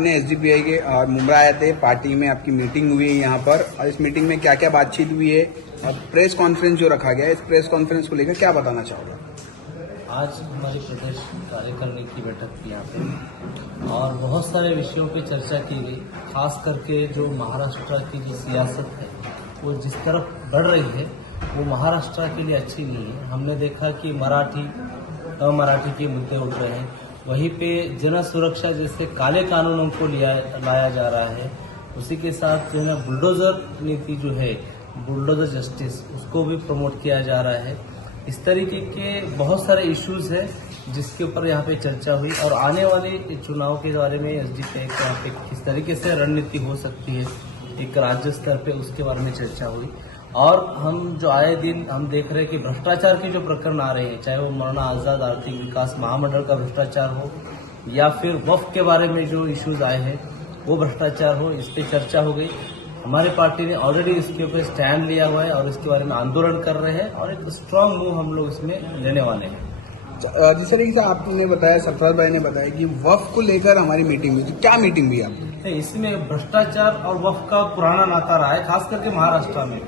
आपने एसडीपीआई के और मुंबई आए थे, पार्टी में आपकी मीटिंग हुई है यहाँ पर, और इस मीटिंग में क्या क्या बातचीत हुई है और प्रेस कॉन्फ्रेंस जो रखा गया है, इस प्रेस कॉन्फ्रेंस को लेकर क्या बताना चाहोगे? आज हमारी प्रदेश कार्यकारिणी की बैठक थी यहाँ पे और बहुत सारे विषयों पे चर्चा की गई। खास करके जो महाराष्ट्र की जो सियासत है वो जिस तरफ बढ़ रही है वो महाराष्ट्र के लिए अच्छी नहीं है। हमने देखा कि मराठी अमराठी के मुद्दे उठ रहे हैं, वहीं पे जन सुरक्षा जैसे काले कानूनों को लाया जा रहा है। उसी के साथ जो है ना बुलडोजर नीति जो है, बुलडोजर जस्टिस, उसको भी प्रमोट किया जा रहा है। इस तरीके के बहुत सारे इश्यूज हैं जिसके ऊपर यहाँ पे चर्चा हुई और आने वाले चुनाव के बारे में एसडीपीआई के यहाँ पे किस तरीके से रणनीति हो सकती है एक राज्य स्तर पे, उसके बारे में चर्चा हुई। और हम जो आए दिन हम देख रहे हैं कि भ्रष्टाचार के जो प्रकरण आ रहे हैं, चाहे वो मौलाना आजाद आर्थिक विकास महामंडल का भ्रष्टाचार हो या फिर वक्फ के बारे में जो इश्यूज आए हैं वो भ्रष्टाचार हो, इस पर चर्चा हो गई। हमारी पार्टी ने ऑलरेडी इसके ऊपर स्टैंड लिया हुआ है और इसके बारे में आंदोलन कर रहे हैं और एक स्ट्रांग मूव हम लोग इसमें लेने वाले हैं। जिस तरीके से आपने बताया, सरफराज भाई ने बताया कि वक्फ को लेकर हमारी मीटिंग हुई थी, क्या मीटिंग हुई आपकी? इसमें भ्रष्टाचार और वक्फ का पुराना नाता रहा है, खास करके महाराष्ट्र में।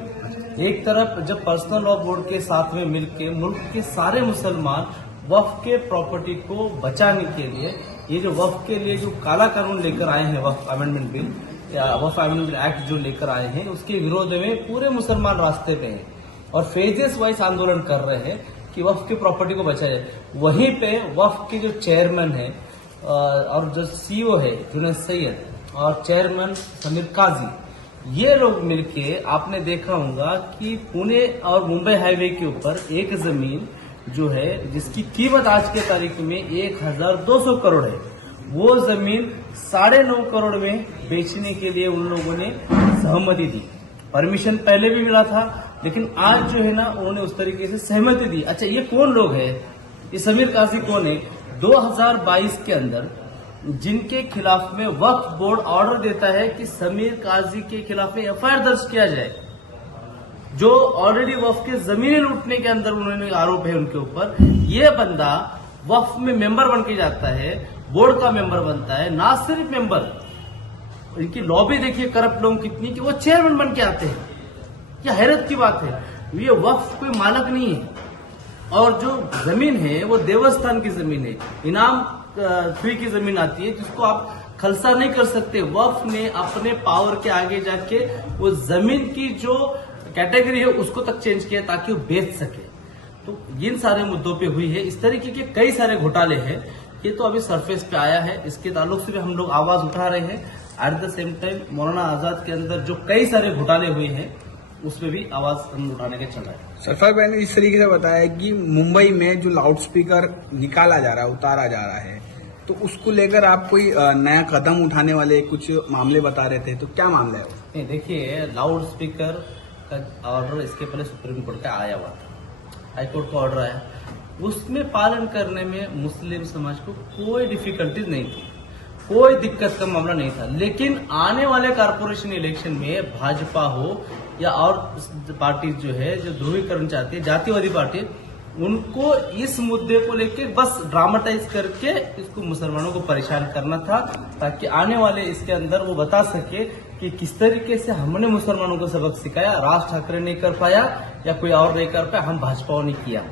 एक तरफ जब पर्सनल लॉ बोर्ड के साथ में मिलकर मुल्क के सारे मुसलमान वक्फ के प्रॉपर्टी को बचाने के लिए ये जो वक्फ के लिए जो काला कानून लेकर आए हैं, वक्फ अमेंडमेंट बिल या वक्फ अमेंडमेंट एक्ट जो लेकर आए हैं, उसके विरोध में पूरे मुसलमान रास्ते पे हैं और फेजेस वाइज आंदोलन कर रहे हैं कि वक्फ की प्रॉपर्टी को बचाया जाए। वहीं पे वक्फ के जो चेयरमैन है और जो सीईओ है जुनैद सैयद और चेयरमैन समीर काजी, ये लोग मिलके आपने देखा होगा कि पुणे और मुंबई हाईवे के ऊपर एक जमीन जो है जिसकी कीमत आज के तारीख में 1200 करोड़ है, वो जमीन 9.5 करोड़ में बेचने के लिए उन लोगों ने सहमति दी। परमिशन पहले भी मिला था, लेकिन आज जो है ना उन्होंने उस तरीके से सहमति दी। अच्छा, ये कौन लोग है? ये समीर काजी कौन है? 2022 के अंदर जिनके खिलाफ में वक्फ बोर्ड ऑर्डर देता है कि समीर काजी के खिलाफ में एफआईआर दर्ज किया जाए, जो ऑलरेडी वक्फ के जमीनें लूटने के अंदर उन्होंने आरोप है उनके ऊपर। ये बंदा वक्फ में मेंबर बन के जाता है, बोर्ड का मेंबर बनता है, ना सिर्फ मेंबर, इनकी लॉबी देखिए करप्ट लोग कितनी कि वो चेयरमैन बन के आते हैं। ये हैरत की बात है। ये वक्फ कोई मालक नहीं है और जो जमीन है वो देवस्थान की जमीन है, इनाम फ्री की जमीन आती है जिसको आप खलसा नहीं कर सकते। वक्फ ने अपने पावर के आगे जाके वो जमीन की जो कैटेगरी है उसको तक चेंज किया ताकि वो बेच सके। तो इन सारे मुद्दों पे हुई है। इस तरीके के कई सारे घोटाले हैं, ये तो अभी सरफेस पे आया है, इसके ताल्लुक से भी हम लोग आवाज उठा रहे हैं। At the same time Maulana Azad के अंदर जो कई सारे घोटाले हुए हैं उसमें भी आवाज हम उठाने के चल रहा है। सरफराज भाई ने इस तरीके से बताया कि मुंबई में जो लाउड स्पीकर निकाला जा रहा है, उतारा जा रहा है, तो उसको लेकर आप कोई नया कदम उठाने वाले कुछ मामले बता रहे थे, तो क्या मामला है वो? नहीं, देखिए, लाउड स्पीकर का ऑर्डर इसके पहले सुप्रीम कोर्ट का आया हुआ था, हाई कोर्ट का ऑर्डर आया, उसमें पालन करने में मुस्लिम समाज को कोई डिफिकल्टीज नहीं थी, कोई दिक्कत का मामला नहीं था। लेकिन आने वाले कारपोरेशन इलेक्शन में भाजपा हो या और पार्टी जो है जो ध्रुवीकरण चाहती है, जातिवादी पार्टी, उनको इस मुद्दे को लेके बस ड्रामेटाइज करके इसको मुसलमानों को परेशान करना था ताकि आने वाले इसके अंदर वो बता सके कि किस तरीके से हमने मुसलमानों को सबक सिखाया, राज ठाकरे नहीं कर पाया या कोई और नहीं कर पाया, हम भाजपा ने किया।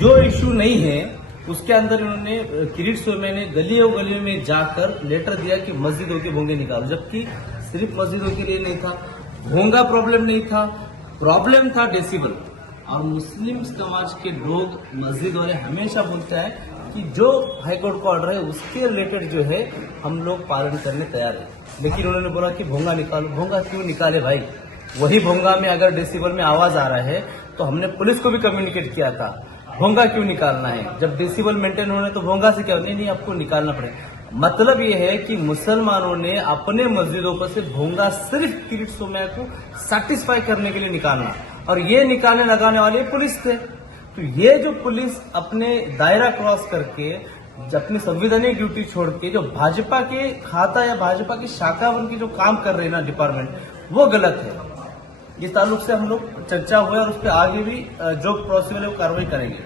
जो इश्यू नहीं है उसके अंदर इन्होंने किरीट सोमेन ने गलियों गलियों में जाकर लेटर दिया कि मस्जिदों के भोंगे निकालो, जबकि सिर्फ मस्जिदों के लिए नहीं था, भोंगा प्रॉब्लम नहीं था, प्रॉब्लम था डेसिबल। और मुस्लिम समाज के लोग, मस्जिद वाले हमेशा बोलते हैं कि जो हाईकोर्ट का ऑर्डर है उसके रिलेटेड जो है हम लोग पालन करने तैयार है। लेकिन उन्होंने बोला कि भोंगा निकालो। भोंगा क्यों निकाले भाई? वही भोंगा में अगर डेसिबल में आवाज आ रहा है तो हमने पुलिस को भी कम्युनिकेट किया था, भोंगा क्यों निकालना है? जब डेसिबल मेंटेन होने तो भोंगा से क्या? नहीं, आपको निकालना पड़ेगा। मतलब ये है कि मुसलमानों ने अपने मस्जिदों पर से भोंगा सिर्फ किरीट सोमैया को सेटिस्फाई करने के लिए निकालना, और ये निकालने लगाने वाले पुलिस थे। तो ये जो पुलिस अपने दायरा क्रॉस करके अपनी संवैधानिक ड्यूटी छोड़ के जो भाजपा के खाता या भाजपा की शाखा बन के जो काम कर रहे हैं ना डिपार्टमेंट, वो गलत है। इस ताल्लुक से हम लोग चर्चा हुए और उस पर आगे भी जो पॉसिबल है वो कार्रवाई करेंगे।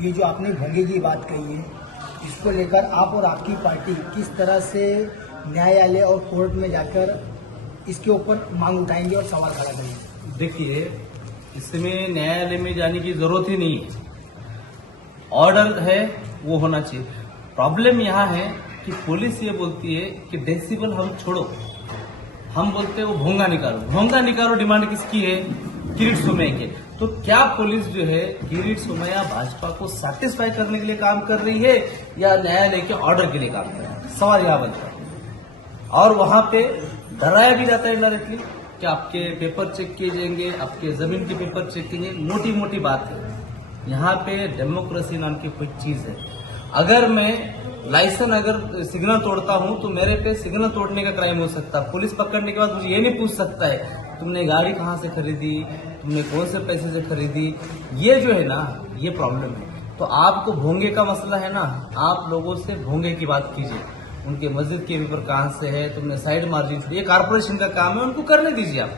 ये जो आपने भोंगे की बात कही है, इसको लेकर आप और आपकी पार्टी किस तरह से न्यायालय और कोर्ट में जाकर इसके ऊपर मांग उठाएंगे और सवाल खड़ा करेंगे? देखिए, इसमें न्यायालय में जाने की जरूरत ही नहीं है। ऑर्डर है वो होना चाहिए। प्रॉब्लम यहाँ है कि पुलिस ये बोलती है कि डेसिबल हम छोड़ो, हम बोलते हैं वो भोंगा निकालो। भोंगा निकालो डिमांड किसकी है? किरीट सोमैया के। तो क्या पुलिस जो है किरीट सोमैया भाजपा को सैटिस्फाई करने के लिए काम कर रही है या न्यायालय के ऑर्डर के लिए काम कर रही है? सवाल यहाँ बनता है। और वहां पे डराया भी जाता है डायरेक्टली कि आपके पेपर चेक किए जाएंगे, आपके जमीन के पेपर चेक किए जाएंगे। मोटी मोटी बात है। यहाँ पे डेमोक्रेसी नाम की कोई चीज है। अगर मैं लाइसेंस अगर सिग्नल तोड़ता हूं तो मेरे पे सिग्नल तोड़ने का क्राइम हो सकता है। पुलिस पकड़ने के बाद मुझे ये नहीं पूछ सकता है तुमने गाड़ी कहाँ से खरीदी, तुमने कौन से पैसे से खरीदी। ये जो है ना, ये प्रॉब्लम है। तो आपको भोंगे का मसला है ना, आप लोगों से भोंगे की बात कीजिए। उनके मस्जिद के पेपर कहाँ से है, तुमने साइड मार्जिन, ये कारपोरेशन का काम है, उनको करने दीजिए आप।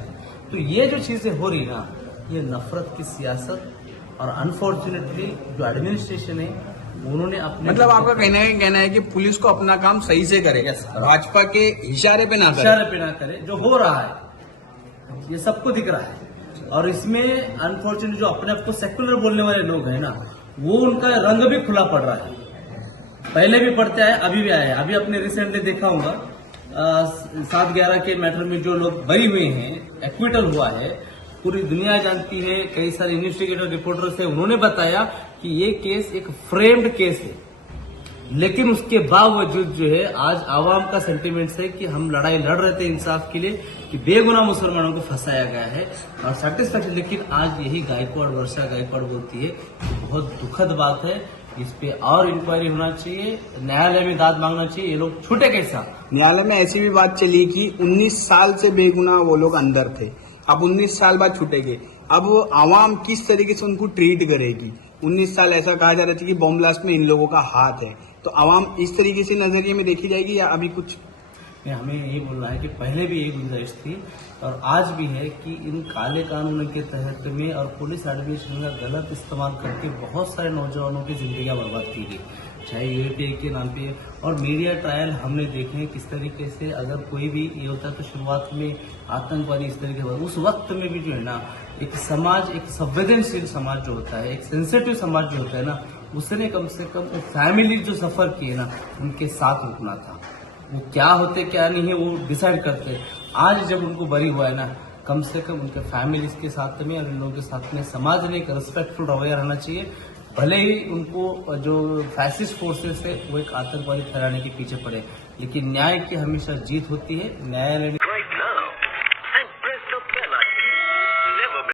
तो ये जो चीजें हो रही ना, ये नफरत की सियासत और अनफॉर्चुनेटली जो एडमिनिस्ट्रेशन है उन्होंने अपने मतलब आपका कहना है कि पुलिस को अपना काम सही से करे, Yes. भाजपा के इशारे पे ना करे। इशारे पे ना करे। जो हो रहा है ये सबको दिख रहा है। और इसमें अनफॉर्चुनेटली जो अपने आप को सेक्युलर बोलने वाले लोग हैं ना, वो उनका रंग भी खुला पड़ रहा है। पहले भी पढ़ते आए, अभी भी आए। अभी अपने रिसेंटली देखा होगा 7/11 के मैटर में जो लोग बरी हुए हैं, एक्विटल हुआ है, पूरी दुनिया जानती है। कई सारे इन्वेस्टिगेटर रिपोर्टर्स है, उन्होंने बताया कि ये केस एक फ्रेम्ड केस है। लेकिन उसके बावजूद जो है आज आवाम का सेंटिमेंट्स है कि हम लड़ाई लड़ रहे थे इंसाफ के लिए कि बेगुनाह मुसलमानों को फंसाया गया है और सेटिस्फैक्शन। लेकिन आज यही गायकवाड़, वर्षा गायकवाड़ बोलती है कि बहुत दुखद बात है, इस पे और इंक्वायरी होना चाहिए, न्यायालय में दाद मांगना चाहिए। ये लोग छूटे कैसा? न्यायालय में ऐसी भी बात चली कि 19 साल से बेगुनाह वो लोग अंदर थे, अब 19 साल बाद छूटेंगे। अब आवाम किस तरीके से उनको ट्रीट करेगी? 19 साल ऐसा कहा जा रहा था कि बॉम्ब ब्लास्ट में इन लोगों का हाथ है, तो आवाम इस तरीके से नजरिए में देखी जाएगी या अभी कुछ? हमें यही बोलना है कि पहले भी यही गुंजाइश थी और आज भी है कि इन काले कानून के तहत में और पुलिस एडमिनिस्ट्रेशन का गलत इस्तेमाल करके बहुत सारे नौजवानों की जिंदगियां बर्बाद की गई, चाहे यूएपीए के नाम पे। और मीडिया ट्रायल हमने देखे हैं किस तरीके से अगर कोई भी ये होता है तो शुरुआत में आतंकवादी इस तरीके से, उस वक्त में भी जो है ना एक समाज, एक संवेदनशील समाज जो होता है, एक सेंसिटिव समाज जो होता है ना, उसने कम से कम वो फैमिली जो सफर की है ना, उनके साथ रुकना था। वो क्या होते क्या नहीं है वो डिसाइड करते। आज जब उनको बरी हुआ है ना, कम से कम उनके फैमिली के साथ में और इन लोगों के साथ में समाज ने एक रिस्पेक्टफुल रवैया रहना चाहिए। भले ही उनको जो फैसिस्ट फोर्सेस है वो एक आतंकवादी फैलाने के पीछे पड़े, लेकिन न्याय की हमेशा जीत होती है। न्यायालय